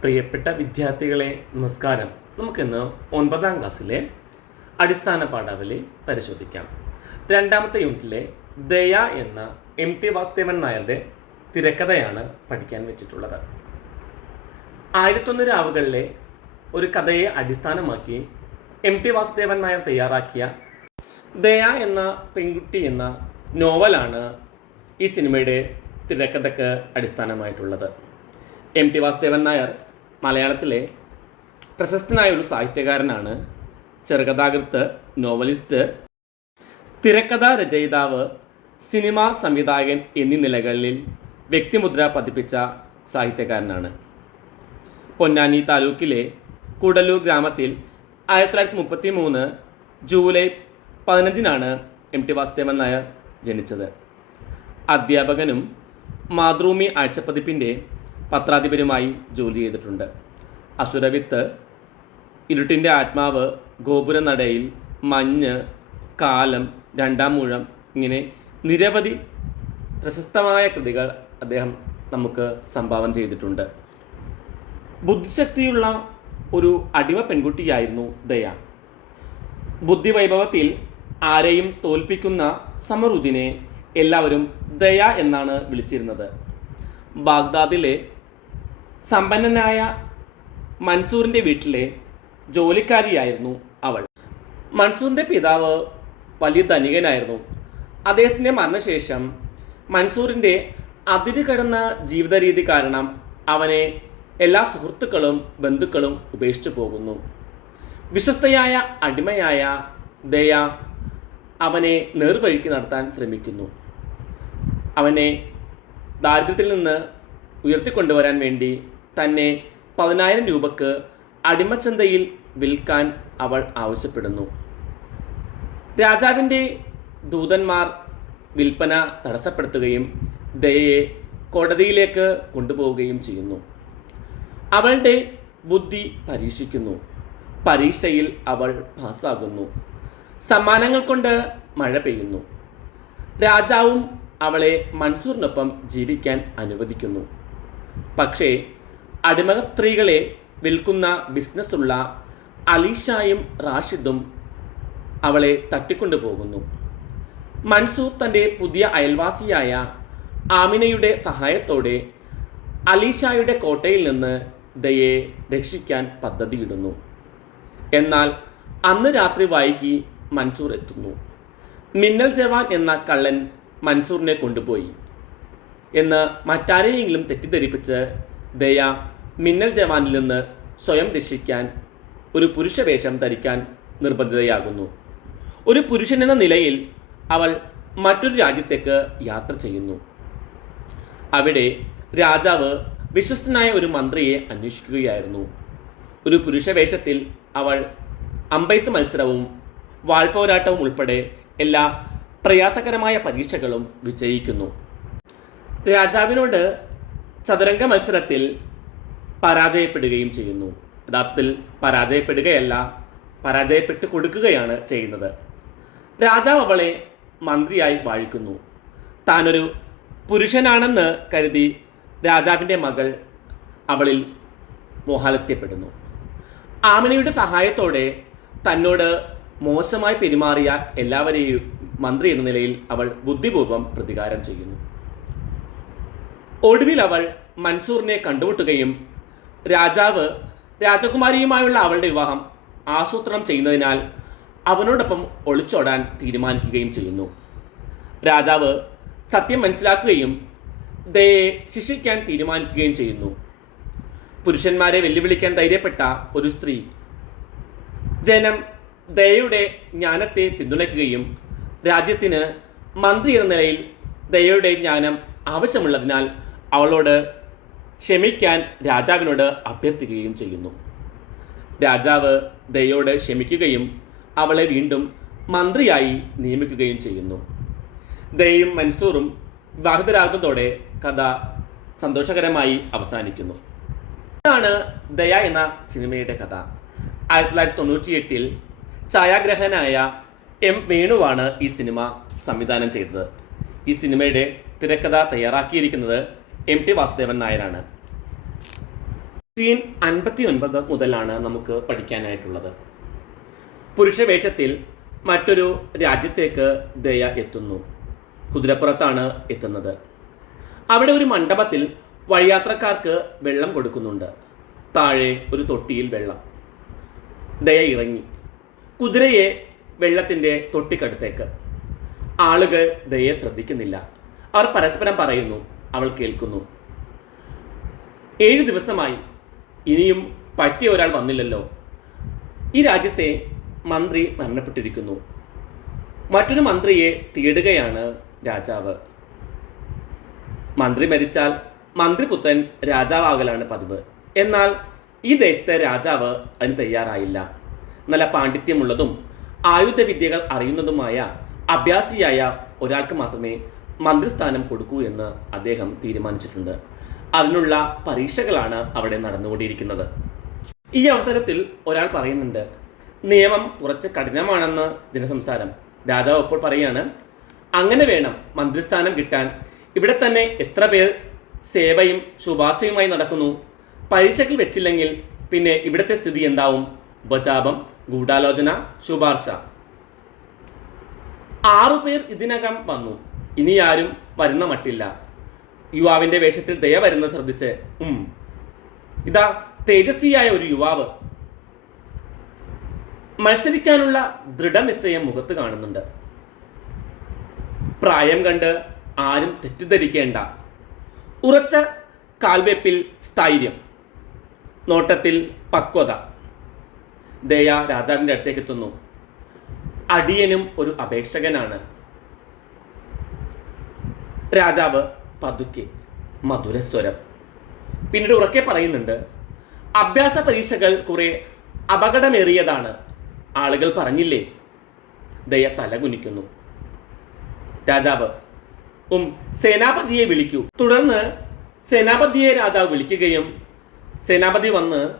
പ്രിയപ്പെട്ട വിദ്യാർത്ഥികളെ നമസ്കാരം. നമുക്കിന്ന് ഒൻപതാം ക്ലാസ്സിലെ അടിസ്ഥാന പാഠാവലി പരിശോധിക്കാം. രണ്ടാമത്തെ യൂണിറ്റിലെ ദയ എന്ന എം ടി വാസുദേവൻ നായരുടെ തിരക്കഥയാണ് പഠിക്കാൻ വെച്ചിട്ടുള്ളത്. ആയിരത്തൊന്ന് രാവുകളിലെ ഒരു കഥയെ അടിസ്ഥാനമാക്കി എം ടി വാസുദേവൻ നായർ തയ്യാറാക്കിയ ദയ എന്ന പെൺകുട്ടി എന്ന നോവലാണ് ഈ സിനിമയുടെ തിരക്കഥയ്ക്ക് അടിസ്ഥാനമായിട്ടുള്ളത്. എം ടി വാസുദേവൻ നായർ മലയാളത്തിലെ പ്രശസ്തനായ ഒരു സാഹിത്യകാരനാണ് ചെറുകഥാകൃത്ത് നോവലിസ്റ്റ് തിരക്കഥാ രചയിതാവ് സിനിമാ സംവിധായകൻ എന്നീ നിലകളിൽ വ്യക്തിമുദ്ര പതിപ്പിച്ച സാഹിത്യകാരനാണ്. പൊന്നാനി താലൂക്കിലെ കൂടല്ലൂർ ഗ്രാമത്തിൽ ആയിരത്തി തൊള്ളായിരത്തി മുപ്പത്തി മൂന്ന് ജൂലൈ പതിനഞ്ചിനാണ് എം ടി വാസുദേവൻ നായർ ജനിച്ചത്. അധ്യാപകനും മാതൃഭൂമി ആഴ്ചപ്പതിപ്പിന്റെ പത്രാധിപരുമായി ജോലി ചെയ്തിട്ടുണ്ട്. അസുരവിത്ത് ഇരുട്ടിന്റെ ആത്മാവ് ഗോപുരനടയിൽ മഞ്ഞ് കാലം രണ്ടാം മൂഴം ഇങ്ങനെ നിരവധി പ്രശസ്തമായ കൃതികൾ അദ്ദേഹം നമുക്ക് സംഭാവന ചെയ്തിട്ടുണ്ട്. ബുദ്ധിശക്തിയുള്ള ഒരു അടിമ പെൺകുട്ടിയായിരുന്നു ദയ. ബുദ്ധിവൈഭവത്തിൽ ആരെയും തോൽപ്പിക്കുന്ന സമറുദ്ദിനെ എല്ലാവരും ദയ എന്നാണ് വിളിച്ചിരുന്നത്. ബാഗ്ദാദിലെ സമ്പന്നനായ മൻസൂറിന്റെ വീട്ടിലെ ജോലിക്കാരിയായിരുന്നു അവൾ. മൻസൂറിന്റെ പിതാവ് വലിയ ധനികനായിരുന്നു. അദ്ദേഹത്തിന്റെ മരണശേഷം മൻസൂറിന്റെ അതിര് കടന്ന ജീവിത രീതി കാരണം അവനെ എല്ലാ സുഹൃത്തുക്കളും ബന്ധുക്കളും ഉപേക്ഷിച്ചു പോകുന്നു. വിശ്വസ്തയായ അടിമയായ ദയ അവനെ നേർവഴിക്ക് നടത്താൻ ശ്രമിക്കുന്നു. അവനെ ദാരിദ്ര്യത്തിൽ നിന്ന് ഉയർത്തിക്കൊണ്ടുവരാൻ വേണ്ടി തന്നെ പതിനായിരം രൂപക്ക് അടിമച്ചന്തയിൽ വിൽക്കാൻ അവൾ ആവശ്യപ്പെടുന്നു. രാജാവിന്റെ ദൂതന്മാർ വിൽപ്പന തടസ്സപ്പെടുത്തുകയും ദയയെ കോടതിയിലേക്ക് കൊണ്ടുപോവുകയും ചെയ്യുന്നു. അവളുടെ ബുദ്ധി പരീക്ഷിക്കുന്നു. പരീക്ഷയിൽ അവൾ പാസ്സാകുന്നു. സമ്മാനങ്ങൾ കൊണ്ട് മഴ പെയ്യുന്നു. രാജാവും അവളെ മൻസൂറിനൊപ്പം ജീവിക്കാൻ അനുവദിക്കുന്നു. പക്ഷേ അടിമക സ്ത്രീകളെ വിൽക്കുന്ന ബിസിനസ്സുള്ള അലീഷായും റാഷിദും അവളെ തട്ടിക്കൊണ്ടുപോകുന്നു. മൻസൂർ തന്റെ പുതിയ അയൽവാസിയായ ആമിനയുടെ സഹായത്തോടെ അലീഷായുടെ കോട്ടയിൽ നിന്ന് ദയെ രക്ഷിക്കാൻ പദ്ധതിയിടുന്നു. എന്നാൽ അന്ന് രാത്രി വൈകി മൻസൂർ എത്തുന്നു. മിന്നൽ ജവാൻ എന്ന കള്ളൻ മൻസൂറിനെ കൊണ്ടുപോയി. എന്ന് മറ്റാരെയെങ്കിലും തെറ്റിദ്ധരിപ്പിച്ച് ദയ മിന്നൽ ജവാനിൽ നിന്ന് സ്വയം രക്ഷിക്കാൻ ഒരു പുരുഷവേഷം ധരിക്കാൻ നിർബന്ധിതയാകുന്നു. ഒരു പുരുഷൻ എന്ന നിലയിൽ അവൾ മറ്റൊരു രാജ്യത്തേക്ക് യാത്ര ചെയ്യുന്നു. അവിടെ രാജാവ് വിശ്വസ്തനായ ഒരു മന്ത്രിയെ അന്വേഷിക്കുകയായിരുന്നു. ഒരു പുരുഷവേഷത്തിൽ അവൾ അമ്പെയ്ത്ത് മത്സരവും വാൾപോരാട്ടവും ഉൾപ്പെടെ എല്ലാ പ്രയാസകരമായ പരീക്ഷകളും വിജയിക്കുന്നു. രാജാവിനോട് ചതുരംഗ മത്സരത്തിൽ പരാജയപ്പെടുകയും ചെയ്യുന്നു. യഥാർത്ഥത്തിൽ പരാജയപ്പെടുകയല്ല പരാജയപ്പെട്ട് കൊടുക്കുകയാണ് ചെയ്യുന്നത്. രാജാവ് അവളെ മന്ത്രിയായി വാഴിക്കുന്നു. താനൊരു പുരുഷനാണെന്ന് കരുതി രാജാവിന്റെ മകൾ അവളിൽ മോഹാലസ്യപ്പെടുന്നു. ആമിനിയുടെ സഹായത്തോടെ തന്നോട് മോശമായി പെരുമാറിയ എല്ലാവരെയും മന്ത്രി എന്ന നിലയിൽ അവൾ ബുദ്ധിപൂർവം പ്രതികാരം ചെയ്യുന്നു. ഒടുവിൽ അവൾ മൻസൂറിനെ കണ്ടുമുട്ടുകയും രാജാവ് രാജകുമാരിയുമായുള്ള അവളുടെ വിവാഹം ആസൂത്രണം ചെയ്യുന്നതിനാൽ അവനോടൊപ്പം ഒളിച്ചോടാൻ തീരുമാനിക്കുകയും ചെയ്യുന്നു. രാജാവ് സത്യം മനസ്സിലാക്കുകയും ദയെ ശിക്ഷിക്കാൻ തീരുമാനിക്കുകയും ചെയ്യുന്നു. പുരുഷന്മാരെ വെല്ലുവിളിക്കാൻ ധൈര്യപ്പെട്ട ഒരു സ്ത്രീ ജനം ദയയുടെ ജ്ഞാനത്തെ പിന്തുണയ്ക്കുകയും രാജ്യത്തിന് മന്ത്രി എന്ന നിലയിൽ ദയയുടെ ജ്ഞാനം ആവശ്യമുള്ളതിനാൽ അവളോട് ക്ഷമിക്കാൻ രാജാവിനോട് അഭ്യർത്ഥിക്കുകയും ചെയ്യുന്നു. രാജാവ് ദയോട് ക്ഷമിക്കുകയും അവളെ വീണ്ടും മന്ത്രിയായി നിയമിക്കുകയും ചെയ്യുന്നു. ദയയും മൻസൂറും വിവാഹിതരാകുന്നതോടെ കഥ സന്തോഷകരമായി അവസാനിക്കുന്നു. ഇതാണ് ദയ എന്ന സിനിമയുടെ കഥ. ആയിരത്തി തൊള്ളായിരത്തി തൊണ്ണൂറ്റിയെട്ടിൽ ഛായാഗ്രഹനായ എം വേണുവാണ് ഈ സിനിമ സംവിധാനം ചെയ്തത്. ഈ സിനിമയുടെ തിരക്കഥ തയ്യാറാക്കിയിരിക്കുന്നത് എം ടി വാസുദേവൻ നായരാണ്. സീൻ അൻപത്തി ഒൻപത് മുതലാണ് നമുക്ക് പഠിക്കാനായിട്ടുള്ളത്. പുരുഷവേഷത്തിൽ മറ്റൊരു രാജ്യത്തേക്ക് ദയ എത്തുന്നു. കുതിരപ്പുറത്താണ് എത്തുന്നത്. അവിടെ ഒരു മണ്ഡപത്തിൽ വഴിയാത്രക്കാർക്ക് വെള്ളം കൊടുക്കുന്നുണ്ട്. താഴെ ഒരു തൊട്ടിയിൽ വെള്ളം. ദയ ഇറങ്ങി. കുതിരയെ വെള്ളത്തിന്റെ തൊട്ടിക്കടുത്തേക്ക്. ആളുകൾ ദയെ ശ്രദ്ധിക്കുന്നില്ല. അവർ പരസ്പരം പറയുന്നു അവൾ കേൾക്കുന്നു. ഏഴ് ദിവസമായി ഇനിയും പറ്റിയ ഒരാൾ വന്നില്ലല്ലോ. ഈ രാജ്യത്തെ മന്ത്രി മരണപ്പെട്ടിരിക്കുന്നു. മറ്റൊരു മന്ത്രിയെ തേടുകയാണ് രാജാവ്. മന്ത്രി മരിച്ചാൽ മന്ത്രിപുത്രൻ രാജാവാകലാണ് പതിവ്. എന്നാൽ ഈ ദേശത്തെ രാജാവ് അതിന് തയ്യാറായില്ല. നല്ല പാണ്ഡിത്യമുള്ളതും ആയുധവിദ്യകൾ അറിയുന്നതുമായ അഭ്യാസിയായ ഒരാൾക്ക് മാത്രമേ മന്ത്രിസ്ഥാനം കൊടുക്കൂ എന്ന് അദ്ദേഹം തീരുമാനിച്ചിട്ടുണ്ട്. അതിനുള്ള പരീക്ഷകളാണ് അവിടെ നടന്നുകൊണ്ടിരിക്കുന്നത്. ഈ അവസരത്തിൽ ഒരാൾ പറയുന്നുണ്ട് നിയമം കുറച്ച് കഠിനമാണെന്ന് ജനസംസാരം. രാജാവ് ഇപ്പോൾ പറയുകയാണ് അങ്ങനെ വേണം മന്ത്രിസ്ഥാനം കിട്ടാൻ. ഇവിടെ തന്നെ എത്ര പേർ സേവയും ശുപാർശയുമായി നടക്കുന്നു? പരീക്ഷയ്ക്ക് വെച്ചില്ലെങ്കിൽ പിന്നെ ഇവിടുത്തെ സ്ഥിതി എന്താവും? ഉപചാപം ഗൂഢാലോചന ശുപാർശ. ആറുപേർ ഇതിനകം വന്നു. ഇനി ആരും വരുന്ന മട്ടില്ല. യുവാവിന്റെ വേഷത്തിൽ ദയ വരുന്നത് ശ്രദ്ധിച്ച് ഉം. ഇതാ തേജസ്വിയായ ഒരു യുവാവ്. മത്സരിക്കാനുള്ള ദൃഢനിശ്ചയം മുഖത്ത് കാണുന്നുണ്ട്. പ്രായം കണ്ട് ആരും തെറ്റിദ്ധരിക്കേണ്ട. ഉറച്ച കാൽവെപ്പിൽ സ്ഥൈര്യം. നോട്ടത്തിൽ പക്വത. ദയ രാജാവിന്റെ അടുത്തേക്ക് എത്തുന്നു. അടിയനും ഒരു അപേക്ഷകനാണ്. രാജാവ് പതുക്കെ മധുരസ്വരം പിന്നീട് ഉറക്കെ പറയുന്നുണ്ട് അഭ്യാസ പരീക്ഷകൾ കുറെ അപകടമേറിയതാണ്. ആളുകൾ പറഞ്ഞില്ലേ ദയ തല കുനിക്കുന്നു രാജാവ് ഉം സേനാപതിയെ വിളിക്കൂ. തുടർന്ന് സേനാപതിയെ രാജാവ് വിളിക്കുകയും സേനാപതി വന്ന്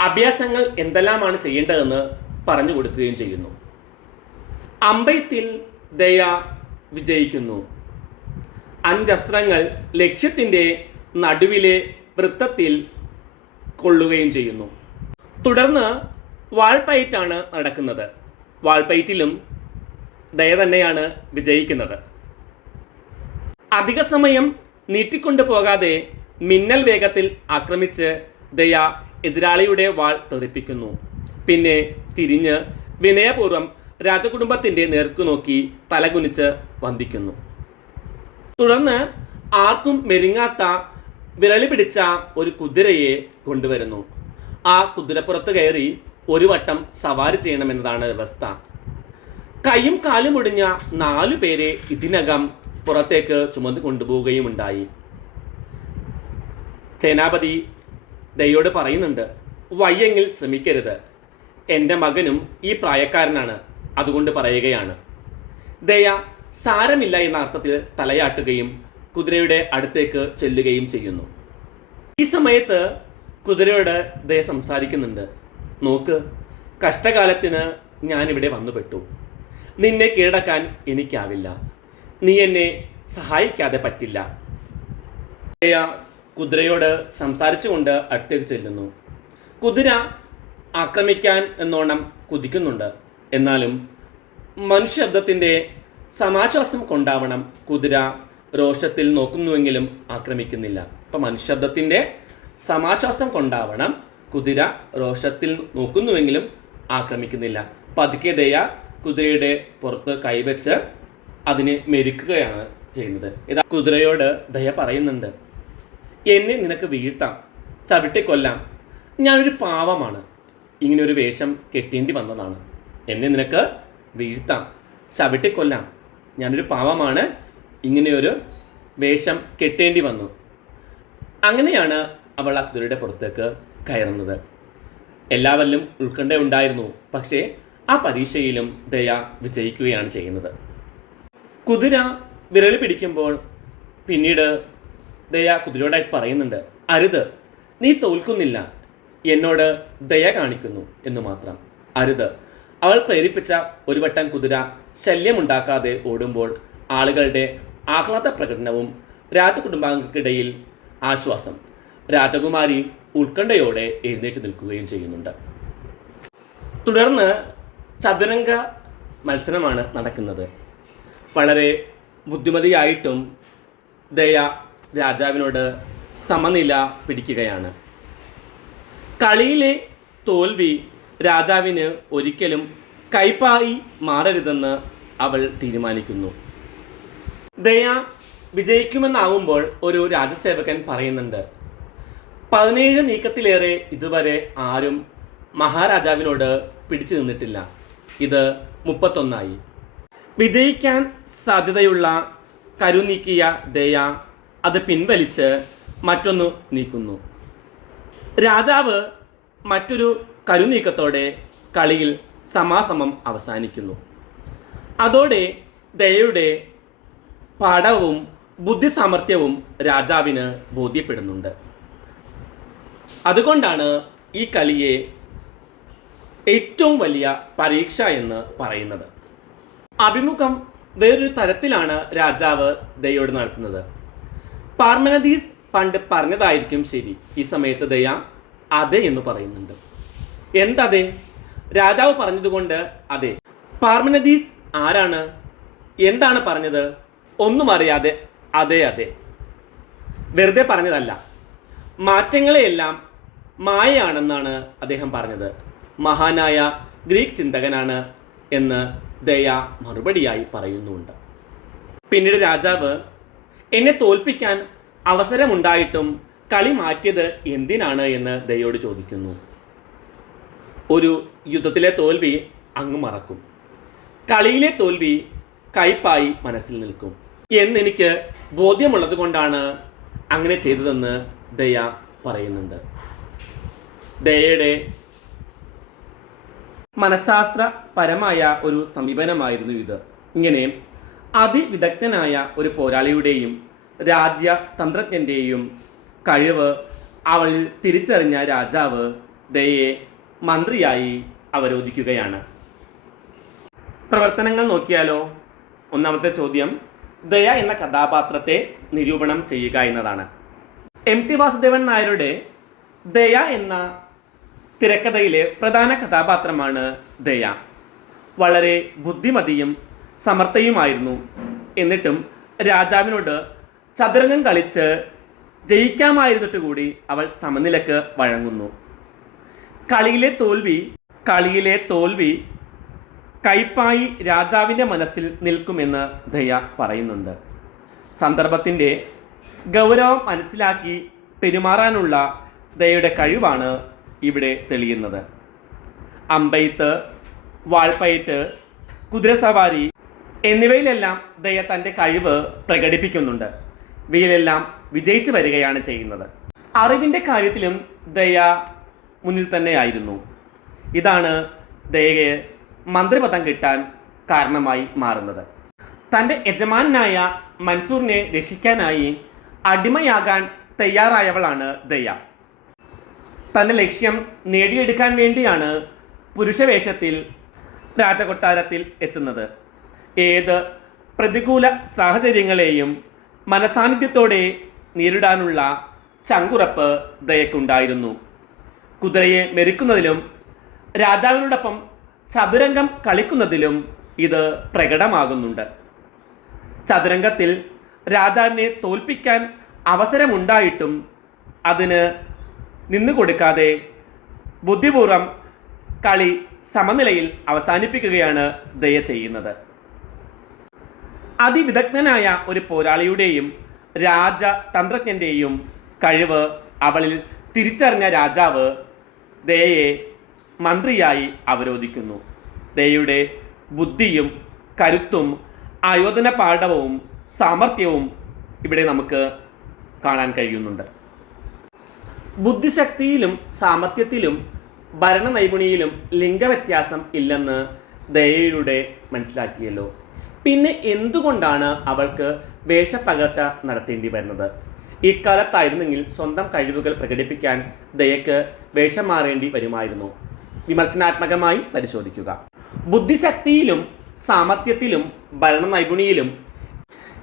അഭ്യാസങ്ങൾ എന്തെല്ലാമാണ് ചെയ്യേണ്ടതെന്ന് പറഞ്ഞു കൊടുക്കുകയും ചെയ്യുന്നു. അമ്പയത്തിൽ ദയ വിജയിക്കുന്നു. അഞ്ചസ്ത്രങ്ങൾ ലക്ഷ്യത്തിന്റെ നടുവിലെ വൃത്തത്തിൽ കൊള്ളുകയും ചെയ്യുന്നു. തുടർന്ന് വാൾപ്പയറ്റാണ് നടക്കുന്നത്. വാൾപൈറ്റിലും ദയ തന്നെയാണ് വിജയിക്കുന്നത്. അധിക സമയം നീട്ടിക്കൊണ്ടു പോകാതെ മിന്നൽ വേഗത്തിൽ ആക്രമിച്ച് ദയ എതിരാളിയുടെ വാൾ തെറിപ്പിക്കുന്നു. പിന്നെ തിരിഞ്ഞ് വിനയപൂർവം രാജകുടുംബത്തിന്റെ നേർക്കു നോക്കി തലകുനിച്ച് വന്ദിക്കുന്നു. തുടർന്ന് ആർക്കും മെരുങ്ങാത്ത വിരളി പിടിച്ച ഒരു കുതിരയെ കൊണ്ടുവരുന്നു. ആ കുതിരപ്പുറത്ത് കയറി ഒരു വട്ടം സവാരി ചെയ്യണമെന്നതാണ് വ്യവസ്ഥ. കൈയും കാലും ഒടിഞ്ഞ നാലു പേരെ ഇതിനകം പുറത്തേക്ക് ചുമന്നു കൊണ്ടുപോവുകയും ഉണ്ടായി സേനാപതി ദയോട് പറയുന്നുണ്ട് വയ്യെങ്കിൽ ശ്രമിക്കരുത്. എന്റെ മകനും ഈ പ്രായക്കാരനാണ് അതുകൊണ്ട് പറയുകയാണ്. ദയ സാരമില്ല എന്ന അർത്ഥത്തിൽ തലയാട്ടുകയും കുതിരയുടെ അടുത്തേക്ക് ചെല്ലുകയും ചെയ്യുന്നു. ഈ സമയത്ത് കുതിരയോട് ദയ സംസാരിക്കുന്നുണ്ട്. നോക്ക് കഷ്ടകാലത്തിന് ഞാനിവിടെ വന്നുപെട്ടു. നിന്നെ കീഴടക്കാൻ എനിക്കാവില്ല. നീ എന്നെ സഹായിക്കാതെ പറ്റില്ല. ദയ കുതിരയോട് സംസാരിച്ചുകൊണ്ട് അടുത്തേക്ക് ചെല്ലുന്നു. കുതിര ആക്രമിക്കാൻ എന്നോണം കുതിക്കുന്നുണ്ട്. എന്നാലും മനുഷ്യബ്ദത്തിന്റെ സമാശ്വാസം കൊണ്ടാവണം. കുതിര രോഷത്തിൽ നോക്കുന്നുവെങ്കിലും ആക്രമിക്കുന്നില്ല. അപ്പം മനുഷ്യബ്ദത്തിന്റെ സമാശ്വാസം കൊണ്ടാവണം. കുതിര രോഷത്തിൽ നോക്കുന്നുവെങ്കിലും ആക്രമിക്കുന്നില്ല. പതുക്കെ ദയ കുതിരയുടെ പുറത്ത് കൈവച്ച് അതിനെ മെരുക്കുകയാണ് ചെയ്യുന്നത്. ഇതാ കുതിരയോട് ദയ പറയുന്നുണ്ട്. എന്നെ നിനക്ക് വീഴ്ത്താം. ചവിട്ടിക്കൊല്ലാം ഞാനൊരു പാവമാണ്. ഇങ്ങനെ ഒരു വേഷം കെട്ടേണ്ടി വന്നതാണ്. എന്നെ നിനക്ക് വീഴ്ത്താം. ചവിട്ടിക്കൊല്ലാം ഞാനൊരു പാവമാണ്. ഇങ്ങനെയൊരു വേഷം കെട്ടേണ്ടി വന്നു. അങ്ങനെയാണ് അവൾ ആ കുതിരയുടെ പുറത്തേക്ക് കയറുന്നത്. എല്ലാവരിലും ഉൾക്കണ്ടേ ഉണ്ടായിരുന്നു. പക്ഷേ ആ പരീക്ഷയിലും ദയ വിജയിക്കുകയാണ് ചെയ്യുന്നത്. കുതിര വിരളി പിടിക്കുമ്പോൾ പിന്നീട് ദയ കുതിരയോടായി പറയുന്നുണ്ട് അരുത് നീ തോൽക്കുന്നില്ല. എന്നോട് ദയ കാണിക്കുന്നു എന്ന് മാത്രം. അരുത് അവൾ പ്രേരിപ്പിച്ച ഒരു വട്ടം കുതിര ശല്യമുണ്ടാക്കാതെ ഓടുമ്പോൾ ആളുകളുടെ ആഹ്ലാദ പ്രകടനവും രാജകുടുംബാംഗങ്ങൾക്കിടയിൽ ആശ്വാസം രാജകുമാരി ഉത്കണ്ഠയോടെ എഴുന്നേറ്റ് നിൽക്കുകയും ചെയ്യുന്നുണ്ട്. തുടർന്ന് ചതുരംഗ മത്സരമാണ് നടക്കുന്നത്. വളരെ ബുദ്ധിമതിയായിട്ടും ദയ രാജാവിനോട് സമനില പിടിക്കുകയാണ്. കളിയിലെ തോൽവി രാജാവിന് ഒരിക്കലും കൈപ്പായി മാറരുതെന്ന് അവൾ തീരുമാനിക്കുന്നു. ദയ വിജയിക്കുമെന്നാവുമ്പോൾ ഒരു രാജസേവകൻ പറയുന്നുണ്ട് പതിനേഴ് നീക്കത്തിലേറെ ഇതുവരെ ആരും മഹാരാജാവിനോട് പിടിച്ചു നിന്നിട്ടില്ല. ഇത് മുപ്പത്തൊന്നായി. വിജയിക്കാൻ സാധ്യതയുള്ള കരു നീക്കിയ ദയ അത് പിൻവലിച്ച് മറ്റൊന്നു നീക്കുന്നു. രാജാവ് മറ്റൊരു കരുനീക്കത്തോടെ കളിയിൽ സമാസമം അവസാനിക്കുന്നു. അതോടെ ദയയുടെ പടവും ബുദ്ധിസാമർഥ്യവും രാജാവിന് ബോധ്യപ്പെടുന്നുണ്ട്. അതുകൊണ്ടാണ് ഈ കളിയെ ഏറ്റവും വലിയ പരീക്ഷ എന്ന് പറയുന്നത്. അഭിമുഖം വേറൊരു തരത്തിലാണ് രാജാവ് ദയോട് നടത്തുന്നത്. പാർമനദീസ് പണ്ട് പറഞ്ഞതായിരിക്കും ശരി ഈ സമയത്ത് ദയ അതെ എന്ന് പറയുന്നുണ്ട്. എന്തതെ? രാജാവ് പറഞ്ഞതുകൊണ്ട് അതെ. പാർമനദീസ് ആരാണ്? എന്താണ് പറഞ്ഞത്? ഒന്നും അറിയാതെ അതെ അതെ. വെറുതെ പറഞ്ഞതല്ല. മാറ്റങ്ങളെയെല്ലാം മായയാണെന്നാണ് അദ്ദേഹം പറഞ്ഞത്. മഹാനായ ഗ്രീക്ക് ചിന്തകനാണ് എന്ന് ദയ മറുപടിയായി പറയുന്നുണ്ട്. പിന്നീട് രാജാവ് എന്നെ തോൽപ്പിക്കാൻ അവസരമുണ്ടായിട്ടും കളി മാറ്റിയത് എന്തിനാണ് എന്ന് ദയോട് ചോദിക്കുന്നു. ഒരു യുദ്ധത്തിലെ തോൽവി അങ്ങ് മറക്കും. കളിയിലെ തോൽവി കയ്പായി മനസ്സിൽ നിൽക്കും. എന്നെനിക്ക് ബോധ്യമുള്ളത് കൊണ്ടാണ് അങ്ങനെ ചെയ്തതെന്ന് ദയ പറയുന്നുണ്ട്. ദയയുടെ മനഃശാസ്ത്രപരമായ ഒരു സമീപനമായിരുന്നു ഇത്. ഇങ്ങനെ അതിവിദഗ്ധനായ ഒരു പോരാളിയുടെയും രാജ്യതന്ത്രജ്ഞന്റെയും കഴിവ് അവൾ തിരിച്ചറിഞ്ഞ രാജാവ് ദയയെ മന്ത്രിയായി അവരോധിക്കുകയാണ്. പ്രവർത്തനങ്ങൾ നോക്കിയാലോ? ഒന്നാമത്തെ ചോദ്യം ദയ എന്ന കഥാപാത്രത്തെ നിരൂപണം ചെയ്യുക എന്നതാണ്. എം ടി വാസുദേവൻ നായരുടെ ദയ എന്ന തിരക്കഥയിലെ പ്രധാന കഥാപാത്രമാണ് ദയ. വളരെ ബുദ്ധിമതിയും സമർത്ഥയുമായിരുന്നു. എന്നിട്ടും രാജാവിനോട് ചതുരംഗം കളിച്ച് ജയിക്കാമായിരുന്നിട്ട് കൂടി അവൾ സമനിലക്ക് വഴങ്ങുന്നു. കളിയിലെ തോൽവി കളിയിലെ തോൽവി കൈപ്പായി രാജാവിന്റെ മനസ്സിൽ നിൽക്കുമെന്ന് ദയ പറയുന്നുണ്ട്. സന്ദർഭത്തിന്റെ ഗൗരവം മനസ്സിലാക്കി പെരുമാറാനുള്ള ദയയുടെ കഴിവാണ് ഇവിടെ തെളിയുന്നത്. അമ്പെയ്ത്ത് വാൾപ്പയറ്റ് കുതിരസവാരി എന്നിവയിലെല്ലാം ദയ തന്റെ കഴിവ് പ്രകടിപ്പിക്കുന്നുണ്ട്. ഇവയിലെല്ലാം വിജയിച്ചു വരികയാണ് ചെയ്യുന്നത്. അറിവിന്റെ കാര്യത്തിലും ദയ മുന്നിൽ തന്നെയായിരുന്നു. ഇതാണ് ദയയെ മന്ത്രിപദം കിട്ടാൻ കാരണമായി മാറുന്നത്. തന്റെ യജമാനായ മൻസൂറിനെ രക്ഷിക്കാനായി അടിമയാകാൻ തയ്യാറായവളാണ് ദയ. തന്റെ ലക്ഷ്യം നേടിയെടുക്കാൻ വേണ്ടിയാണ് പുരുഷവേഷത്തിൽ രാജകൊട്ടാരത്തിൽ എത്തുന്നത്. ഏത് പ്രതികൂല സാഹചര്യങ്ങളെയും മനസാന്നിധ്യത്തോടെ നേരിടാനുള്ള ചങ്കുറപ്പ് ദയക്കുണ്ടായിരുന്നു. കുതിരയെ മെരുക്കുന്നതിലും രാജാവിനോടൊപ്പം ചതുരംഗം കളിക്കുന്നതിലും ഇത് പ്രകടമാകുന്നുണ്ട്. ചതുരംഗത്തിൽ രാജാവിനെ തോൽപ്പിക്കാൻ അവസരമുണ്ടായിട്ടും അതിന് നിന്നുകൊടുക്കാതെ ബുദ്ധിപൂർവം കളി സമനിലയിൽ അവസാനിപ്പിക്കുകയാണ് ദയ ചെയ്യുന്നത്. അതിവിദഗ്ധനായ ഒരു പോരാളിയുടെയും രാജതന്ത്രജ്ഞന്റെയും കഴിവ് അവളിൽ തിരിച്ചറിഞ്ഞ രാജാവ് ദയയെ മന്ത്രിയായി അവരോധിക്കുന്നു. ദയയുടെ ബുദ്ധിയും കരുത്തും ആയോധന പാഠവും സാമർഥ്യവും ഇവിടെ നമുക്ക് കാണാൻ കഴിയുന്നുണ്ട്. ബുദ്ധിശക്തിയിലും സാമർഥ്യത്തിലും ഭരണ നൈപുണിയിലും ലിംഗവ്യത്യാസം ഇല്ലെന്ന് ദയയിലൂടെ മനസ്സിലാക്കിയല്ലോ. പിന്നെ എന്തുകൊണ്ടാണ് അവൾക്ക് വേഷപ്പകർച്ച നടത്തേണ്ടി വരുന്നത്? ഇക്കാലത്തായിരുന്നെങ്കിൽ സ്വന്തം കഴിവുകൾ പ്രകടിപ്പിക്കാൻ ദയക്ക് വേഷം മാറേണ്ടി വരുമായിരുന്നു. വിമർശനാത്മകമായി പരിശോധിക്കുക. ബുദ്ധിശക്തിയിലും സാമർഥ്യത്തിലും ഭരണ നൈപുണിയിലും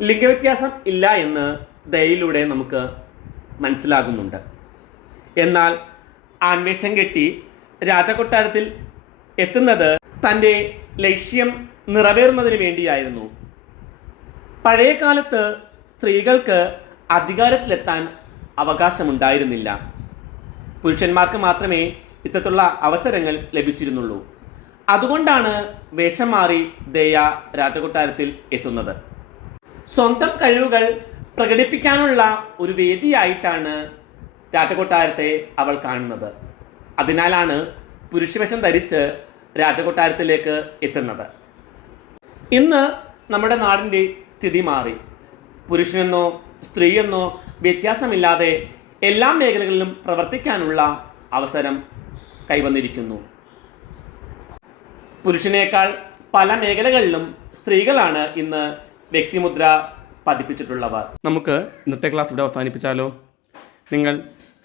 ലിംഗവ്യത്യാസം ഇല്ല എന്ന് ദയയിലൂടെ നമുക്ക് മനസ്സിലാകുന്നുണ്ട്. എന്നാൽ ആൺവേഷം കെട്ടി രാജകൊട്ടാരത്തിൽ എത്തുന്നത് തന്റെ ലക്ഷ്യം നിറവേറുന്നതിന് വേണ്ടിയായിരുന്നു. പഴയ കാലത്ത് സ്ത്രീകൾക്ക് അധികാരത്തിലെത്താൻ അവകാശമുണ്ടായിരുന്നില്ല. പുരുഷന്മാർക്ക് മാത്രമേ ഇത്തരത്തിലുള്ള അവസരങ്ങൾ ലഭിച്ചിരുന്നുള്ളൂ. അതുകൊണ്ടാണ് വേഷം മാറി ദയ രാജകൊട്ടാരത്തിൽ എത്തുന്നത്. സ്വന്തം കഴിവുകൾ പ്രകടിപ്പിക്കാനുള്ള ഒരു വേദിയായിട്ടാണ് രാജകൊട്ടാരത്തെ അവൾ കാണുന്നത്. അതിനാലാണ് പുരുഷവേഷം ധരിച്ച് രാജകൊട്ടാരത്തിലേക്ക് എത്തുന്നത്. ഇന്ന് നമ്മുടെ നാടിന്റെ സ്ഥിതി മാറി. പുരുഷനെന്നോ സ്ത്രീയെന്നോ വ്യത്യാസമില്ലാതെ എല്ലാ മേഖലകളിലും പ്രവർത്തിക്കാനുള്ള അവസരം കൈവന്നിരിക്കുന്നു. പുരുഷനേക്കാൾ പല മേഖലകളിലും സ്ത്രീകളാണ് ഇന്ന് വ്യക്തിമുദ്ര പതിപ്പിച്ചിട്ടുള്ളവർ. നമുക്ക് ഇന്നത്തെ ക്ലാസ് ഇവിടെ അവസാനിപ്പിച്ചാലോ? നിങ്ങൾ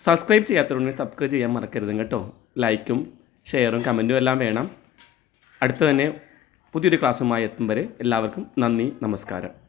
സബ്സ്ക്രൈബ് ചെയ്യാത്തവരുണ്ടെങ്കിൽ സബ്സ്ക്രൈബ് ചെയ്യാൻ മറക്കരുത് കേട്ടോ. ലൈക്കും ഷെയറും കമന്റും എല്ലാം വേണം. അടുത്ത് തന്നെ പുതിയൊരു ക്ലാസ്സുമായി എത്തും വരെ എല്ലാവർക്കും നന്ദി നമസ്കാരം.